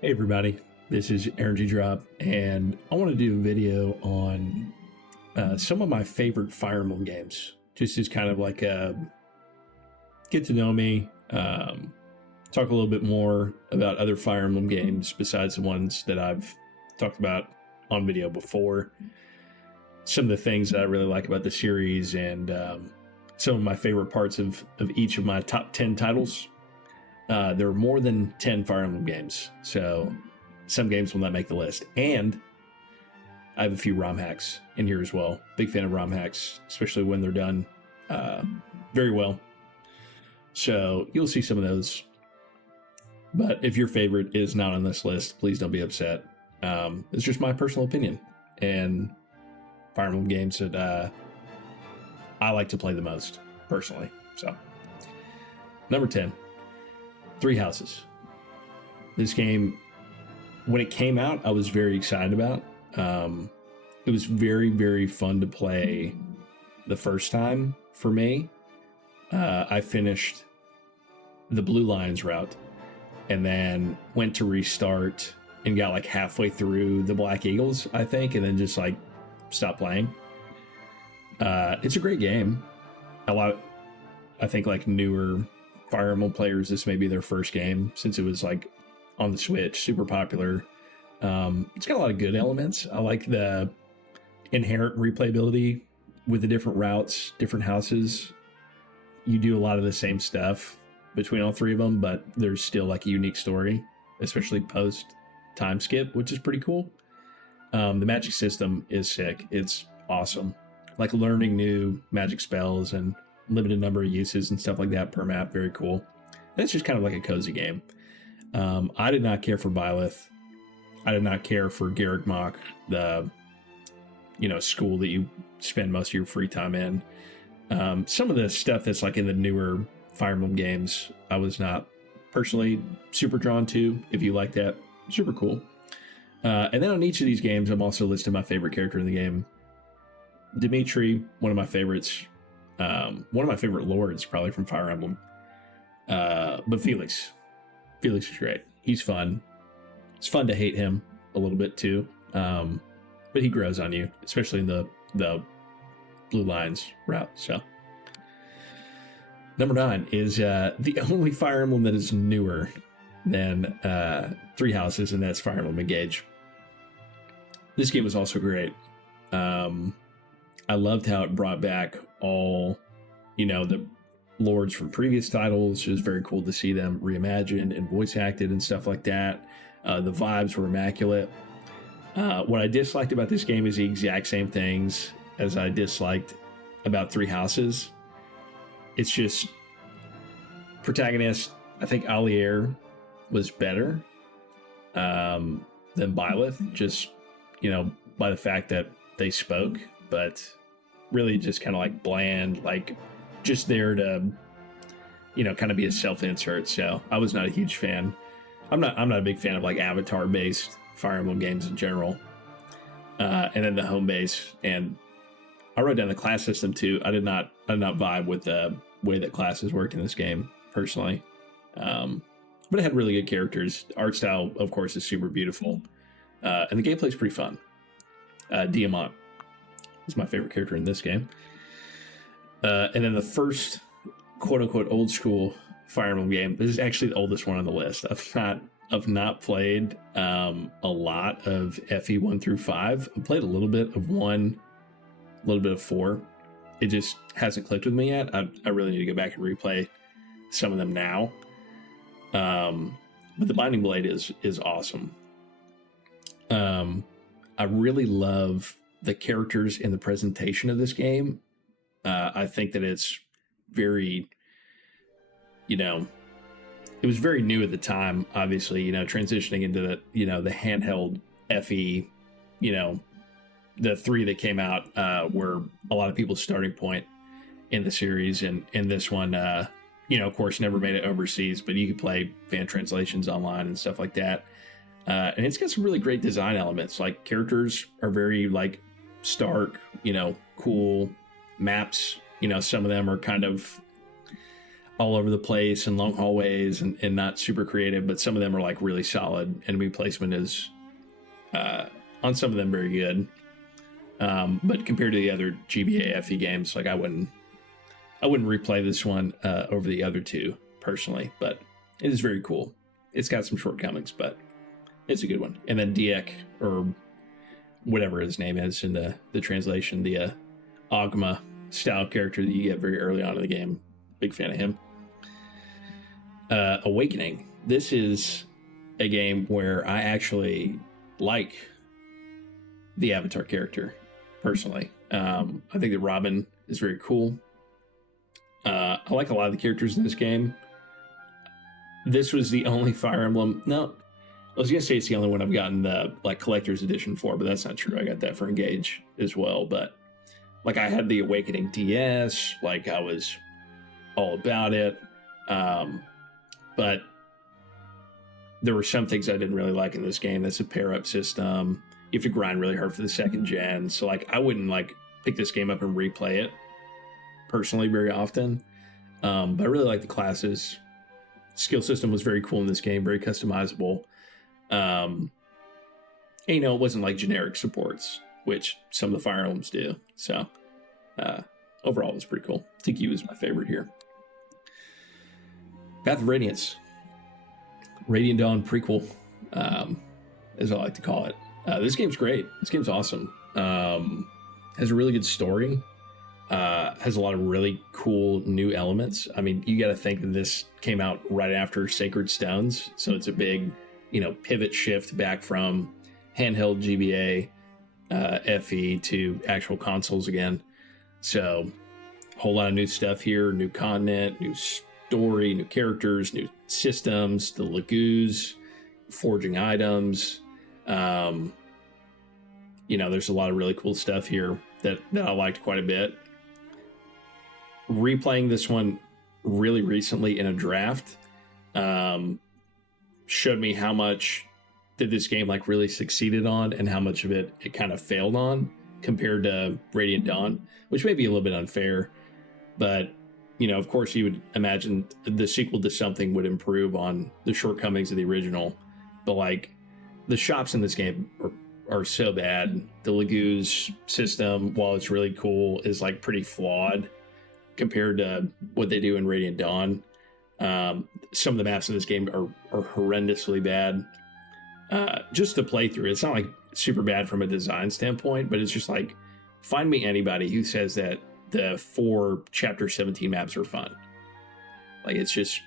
Hey everybody, this is Energy Drop, and I want to do a video on some of my favorite Fire Emblem games. Just as kind of like a get to know me, talk a little bit more about other Fire Emblem games besides the ones that I've talked about on video before. Some of the things that I really like about the series, and some of my favorite parts of each of my top 10 titles. There are more than 10 Fire Emblem games, so some games will not make the list. And I have a few ROM hacks in here as well. Big fan of ROM hacks, especially when they're done very well. So you'll see some of those. But if your favorite is not on this list, please don't be upset. It's just my personal opinion and Fire Emblem games that I like to play the most, personally. So, number 10. Three Houses. This game, when it came out, I was very excited about. It was very, very fun to play the first time for me. I finished the Blue Lions route and then went to restart and got like halfway through the Black Eagles, I think, and then just like stopped playing. It's a great game. I think like newer Fire Emblem players, this may be their first game since it was like on the Switch, super popular. It's got a lot of good elements. I like the inherent replayability with the different routes, different houses. You do a lot of the same stuff between all three of them, but there's still like a unique story, especially post time skip, which is pretty cool. The magic system is sick. It's awesome. Like learning new magic spells and limited number of uses and stuff like that per map. Very cool. And it's just kind of like a cozy game. I did not care for Byleth. I did not care for Garrick Mach, the school that you spend most of your free time in. Some of the stuff that's like in the newer Fire Emblem games, I was not personally super drawn to. If you like that, super cool. And then on each of these games, I'm also listing my favorite character in the game. Dimitri, one of my favorites. One of my favorite lords, probably from Fire Emblem. But Felix is great. He's fun. It's fun to hate him a little bit too. But he grows on you, especially in the Blue Lions route. So, number 9 is the only Fire Emblem that is newer than Three Houses, and that's Fire Emblem Engage. This game was also great. I loved how it brought back all, the lords from previous titles. It was very cool to see them reimagined and voice acted and stuff like that. The vibes were immaculate. What I disliked about this game is the exact same things as I disliked about Three Houses. It's just protagonist. I think Allier was better than Byleth, just by the fact that they spoke, but really just kind of like bland, like just there to kind of be a self-insert. So I was not a huge fan. I'm not a big fan of like avatar based Fire Emblem games in general. And then the home base, and I wrote down the class system too. I did not vibe with the way that classes worked in this game personally. But it had really good characters. The art style, of course, is super beautiful. And the gameplay is pretty fun. Diamant is my favorite character in this game. And then the first quote-unquote old school Fire Emblem game. This is actually the oldest one on the list. I've not played a lot of FE 1 through 5. I played a little bit of 1, a little bit of 4. It just hasn't clicked with me yet. I really need to go back and replay some of them now. But the Binding Blade is awesome. I really love the characters in the presentation of this game. I think that it's very, it was very new at the time, obviously, transitioning into the handheld FE, the 3 that came out were a lot of people's starting point in the series. And this one, of course, never made it overseas, but you could play fan translations online and stuff like that. And it's got some really great design elements. Like characters are very like stark, cool maps. Some of them are kind of, all over the place and long hallways and not super creative, but some of them are like really solid. Enemy placement is on some of them very good. But compared to the other GBA FE games, like I wouldn't replay this one over the other two personally, but it is very cool. It's got some shortcomings, but it's a good one. And then Diek, or whatever his name is in the translation, the Ogma style character that you get very early on in the game. Big fan of him. Awakening. This is a game where I actually like the Avatar character, personally. I think that Robin is very cool. I like a lot of the characters in this game. This was the only Fire Emblem. No, I was gonna say it's the only one I've gotten the like collector's edition for, but that's not true. I got that for Engage as well. But like I had the Awakening DS, like I was all about it. But there were some things I didn't really like in this game. That's a pair-up system. You have to grind really hard for the second gen. So like I wouldn't like pick this game up and replay it personally very often. But I really like the classes. Skill system was very cool in this game, very customizable. And, you know, it wasn't like generic supports, which some of the Fire Emblems do. So overall, it was pretty cool. TQ is my favorite here. Path of Radiance. Radiant Dawn prequel, as I like to call it. This game's great. This game's awesome. Has a really good story. Has a lot of really cool new elements. I mean, you got to think that this came out right after Sacred Stones, so it's a big, you know, pivot shift back from handheld GBA, FE to actual consoles again. So, a whole lot of new stuff here, new content, new story, new characters, new systems, the Lagoos, forging items. You know, there's a lot of really cool stuff here that I liked quite a bit. Replaying this one really recently in a draft showed me how much that this game like really succeeded on and how much of it kind of failed on compared to Radiant Dawn, which may be a little bit unfair, but you know, of course you would imagine the sequel to something would improve on the shortcomings of the original, but like the shops in this game are so bad. The Lagoos system, while it's really cool, is like pretty flawed compared to what they do in Radiant Dawn. Some of the maps in this game are horrendously bad. Just to play through, it's not like super bad from a design standpoint, but it's just like, find me anybody who says that the 4 Chapter 17 maps are fun. Like, it's just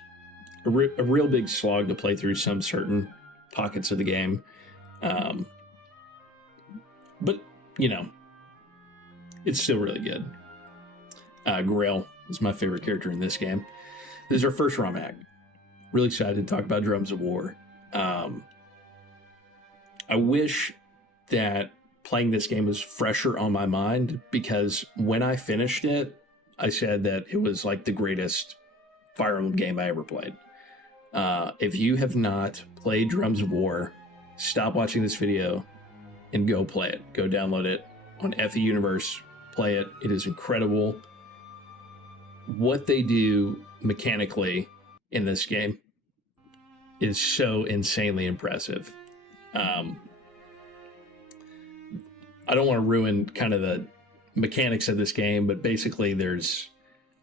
a real big slog to play through some certain pockets of the game. But, you know, it's still really good. Grail is my favorite character in this game. This is our first ROM hack. Really excited to talk about Drums of War. I wish that playing this game was fresher on my mind, because when I finished it, I said that it was like the greatest Fire Emblem game I ever played. If you have not played Drums of War, stop watching this video and go play it. Go download it on FE Universe. Play it. It is incredible. What they do mechanically in this game is so insanely impressive. I don't want to ruin kind of the mechanics of this game, but basically there's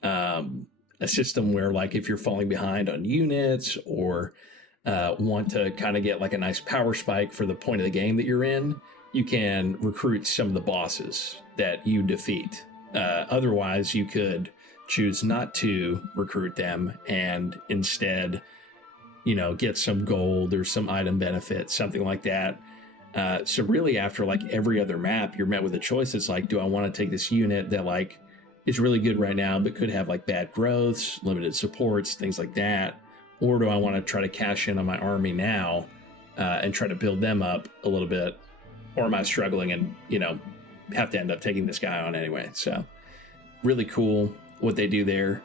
a system where, like, if you're falling behind on units or want to kind of get like a nice power spike for the point of the game that you're in, you can recruit some of the bosses that you defeat. Otherwise, you could choose not to recruit them and instead, you know, get some gold or some item benefit, something like that. So really, after like every other map, you're met with a choice. It's like, do I want to take this unit that like is really good right now, but could have like bad growths, limited supports, things like that? Or do I want to try to cash in on my army now and try to build them up a little bit? Or am I struggling and, you know, have to end up taking this guy on anyway? So really cool what they do there.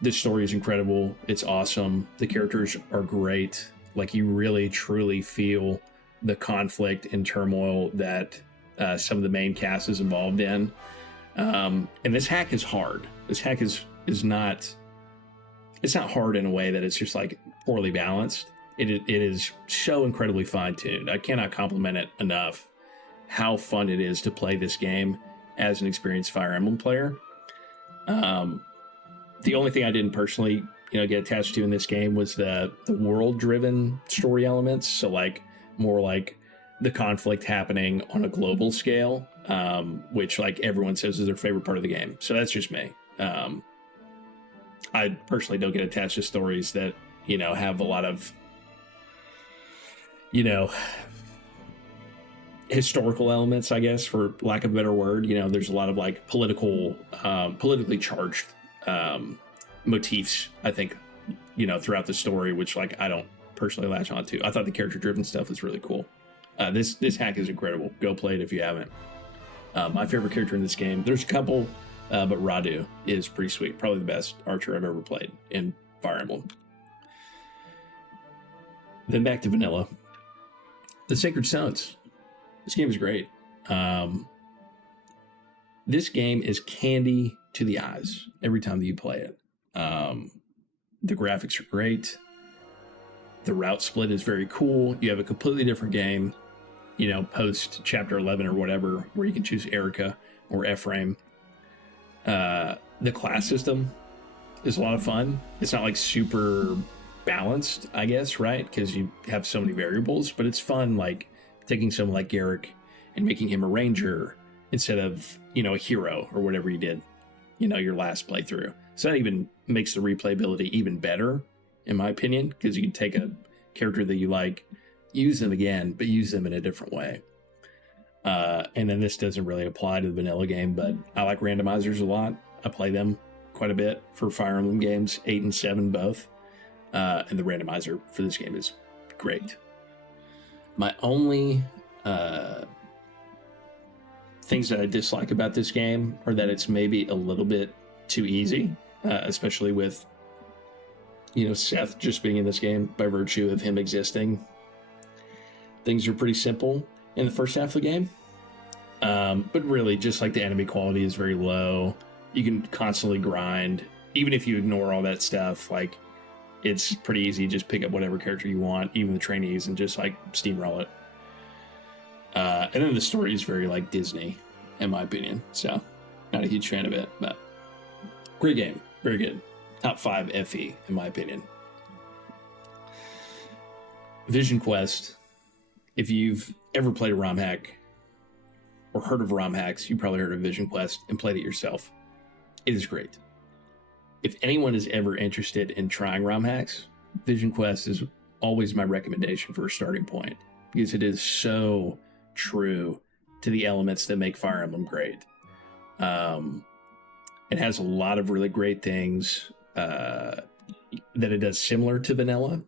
This story is incredible. It's awesome. The characters are great. Like, you really truly feel the conflict and turmoil that some of the main cast is involved in. And this hack is hard. This hack is not it's not hard in a way that it's just like poorly balanced. It is so incredibly fine-tuned. I cannot compliment it enough how fun it is to play this game as an experienced Fire Emblem player. The only thing I didn't personally, get attached to in this game was the world-driven story elements. So like more like the conflict happening on a global scale, which like everyone says is their favorite part of the game. So that's just me. I personally don't get attached to stories that, have a lot of, historical elements, I guess, for lack of a better word. There's a lot of like politically charged motifs, I think, throughout the story, which like I don't personally latch onto. I thought the character driven stuff was really cool. This hack is incredible. Go play it if you haven't. My favorite character in this game, there's a couple, but Radu is pretty sweet. Probably the best archer I've ever played in Fire Emblem. Then back to vanilla. The Sacred Stones. This game is great. This game is candy to the eyes every time that you play it. The graphics are great. The route split is very cool. You have a completely different game, post chapter 11 or whatever, where you can choose Erica or Ephraim. The class system is a lot of fun. It's not like super balanced, I guess, right? Because you have so many variables, but it's fun, like taking someone like Garrick and making him a ranger instead of, a hero or whatever you did, your last playthrough. So that even makes the replayability even better, in my opinion, because you can take a character that you like, use them again, but use them in a different way. And then this doesn't really apply to the vanilla game, but I like randomizers a lot. I play them quite a bit for Fire Emblem games, 8 and 7 both. And the randomizer for this game is great. My only things that I dislike about this game are that it's maybe a little bit too easy, especially with, Seth just being in this game by virtue of him existing. Things are pretty simple in the first half of the game. But really, just like the enemy quality is very low. You can constantly grind. Even if you ignore all that stuff, like, it's pretty easy to just pick up whatever character you want, even the trainees, and just like steamroll it. And then the story is very like Disney, in my opinion. So, not a huge fan of it, but great game, very good. Top 5 FE, in my opinion. Vision Quest. If you've ever played a ROM hack or heard of ROM hacks, you probably heard of Vision Quest and played it yourself. It is great. If anyone is ever interested in trying ROM hacks, Vision Quest is always my recommendation for a starting point, because it is so true to the elements that make Fire Emblem great. It has a lot of really great things that it does similar to vanilla.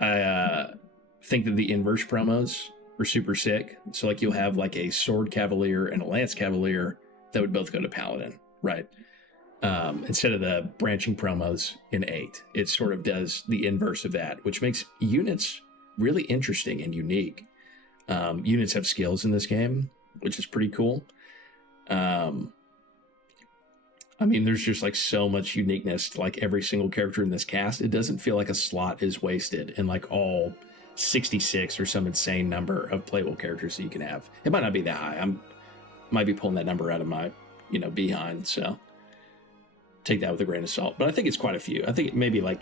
I think that the inverse promos are super sick. So like you'll have like a sword cavalier and a lance cavalier that would both go to paladin, right? Instead of the branching promos in 8, it sort of does the inverse of that, which makes units really interesting and unique. Units have skills in this game, which is pretty cool. There's just like so much uniqueness to like every single character in this cast. It doesn't feel like a slot is wasted in like all 66 or some insane number of playable characters that you can have. It might not be that high. Might be pulling that number out of my, behind. So take that with a grain of salt. But I think it's quite a few. I think it may be like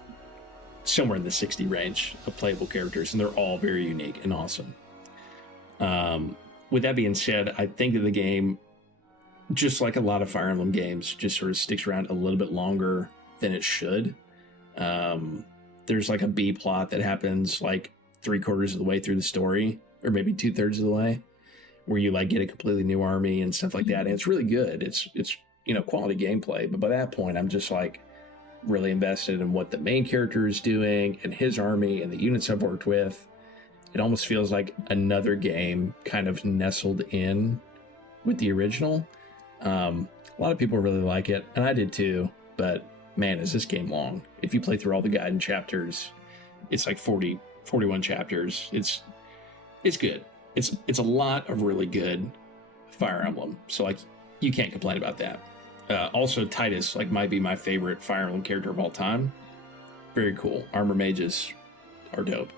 somewhere in the 60 range of playable characters, and they're all very unique and awesome. With that being said, I think that the game, just like a lot of Fire Emblem games, just sort of sticks around a little bit longer than it should. There's like a B plot that happens like 3/4 of the way through the story, or maybe 2/3 of the way, where you like get a completely new army and stuff like that. And it's really good. It's quality gameplay. But by that point, I'm just like really invested in what the main character is doing and his army and the units I've worked with. It almost feels like another game kind of nestled in with the original. A lot of people really like it, and I did too, but man, is this game long. If you play through all the guide chapters, it's like 41 chapters. It's good. It's a lot of really good Fire Emblem, so like you can't complain about that. Also, Titus might be my favorite Fire Emblem character of all time. Very cool. Armor mages are dope.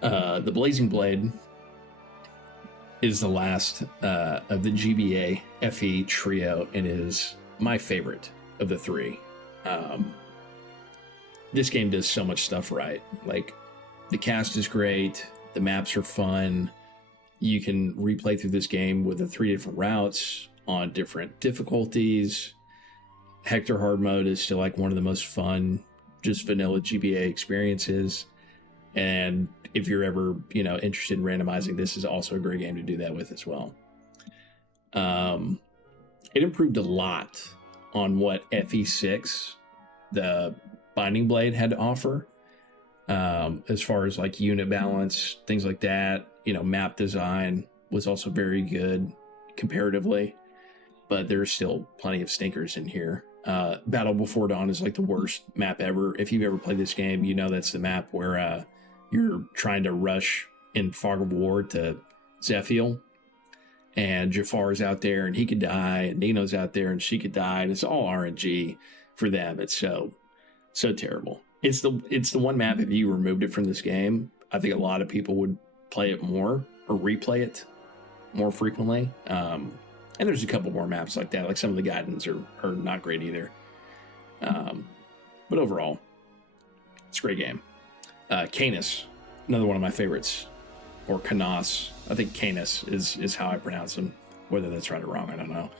The Blazing Blade is the last of the GBA FE trio and is my favorite of the three. This game does so much stuff right. The cast is great. The maps are fun. You can replay through this game with the 3 different routes on different difficulties. Hector Hard Mode is still one of the most fun, just vanilla GBA experiences. And if you're ever, interested in randomizing, this is also a great game to do that with as well. It improved a lot on what FE6, the Binding Blade, had to offer. As far as unit balance, things like that. Map design was also very good comparatively, but there's still plenty of stinkers in here. Battle Before Dawn is the worst map ever. If you've ever played this game, that's the map where you're trying to rush in Fog of War to Zephiel, and Jafar's out there and he could die, and Nino's out there and she could die, and it's all RNG for them. It's so terrible. It's the one map, if you removed it from this game, I think a lot of people would play it more or replay it more frequently. And there's a couple more maps like that. Some of the guidance are not great either. But overall, it's a great game. Canis, another one of my favorites. Or Canas. I think Canis is how I pronounce him. Whether that's right or wrong, I don't know.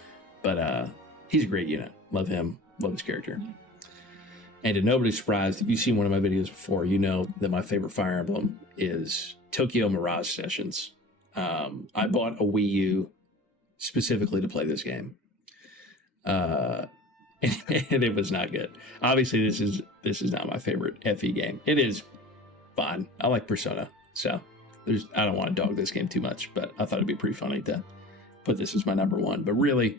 But he's a great unit. Love him. Love his character. And to nobody's surprise, if you've seen one of my videos before, you know that my favorite Fire Emblem is Tokyo Mirage Sessions. I bought a Wii U specifically to play this game. And it was not good. Obviously, this is not my favorite FE game. It is fine. I like Persona, so I don't want to dog this game too much, but I thought it'd be pretty funny to put this as my number one. But really,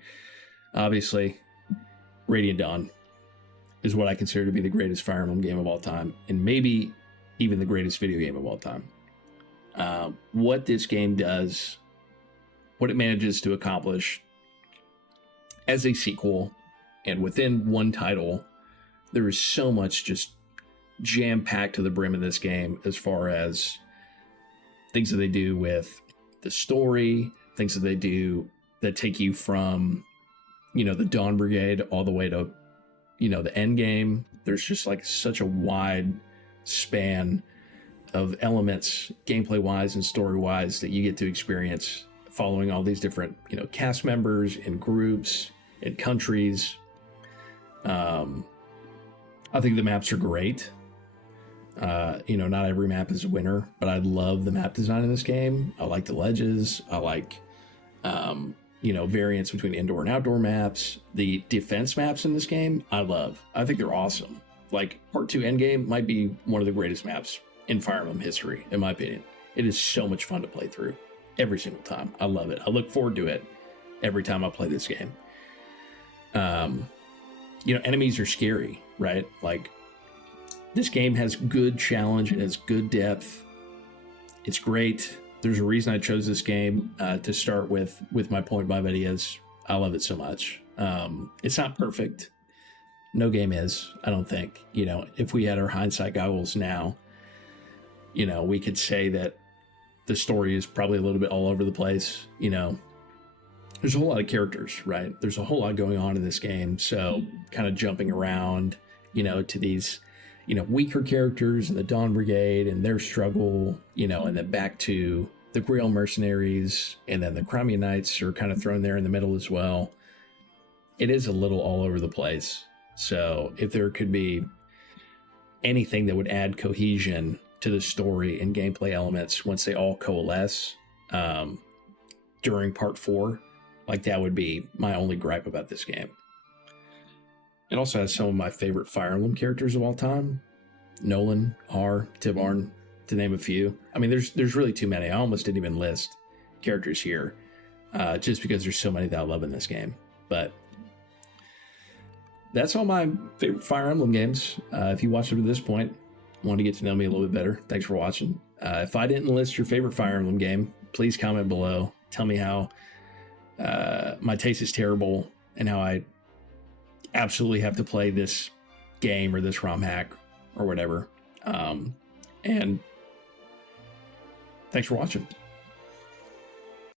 obviously, Radiant Dawn is what I consider to be the greatest Fire Emblem game of all time, and maybe even the greatest video game of all time. What this game does, what it manages to accomplish as a sequel, and within one title, there is so much just jam-packed to the brim in this game as far as things that they do with the story, things that they do that take you from, the Dawn Brigade all the way to, the end game. There's just such a wide span of elements, gameplay-wise and story-wise, that you get to experience following all these different, cast members and groups and countries. I think the maps are great. Not every map is a winner, but I love the map design in this game. I like the ledges. I like, variants between indoor and outdoor maps. The defense maps in this game, I love. I think they're awesome. Part 2 Endgame might be one of the greatest maps in Fire Emblem history, in my opinion. It is so much fun to play through every single time. I love it. I look forward to it every time I play this game. Enemies are scary, right? This game has good challenge. It has good depth. It's great. There's a reason I chose this game to start with my point by videos. I love it so much. It's not perfect. No game is, I don't think. If we had our hindsight goggles now, we could say that the story is probably a little bit all over the place. There's a whole lot of characters, right? There's a whole lot going on in this game. So kind of jumping around, to these, weaker characters in the Dawn Brigade and their struggle, and then back to the Grail Mercenaries, and then the Crimea Knights are kind of thrown there in the middle as well. It is a little all over the place. So if there could be anything that would add cohesion to the story and gameplay elements once they all coalesce during part 4, that would be my only gripe about this game. It also has some of my favorite Fire Emblem characters of all time. Nolan, Har, Tibarn, to name a few. I mean, there's really too many. I almost didn't even list characters here, just because there's so many that I love in this game. But that's all my favorite Fire Emblem games. If you watched up to this point, want to get to know me a little bit better, thanks for watching. If I didn't list your favorite Fire Emblem game, please comment below. Tell me how my taste is terrible, and how I absolutely have to play this game or this ROM hack or whatever. And thanks for watching.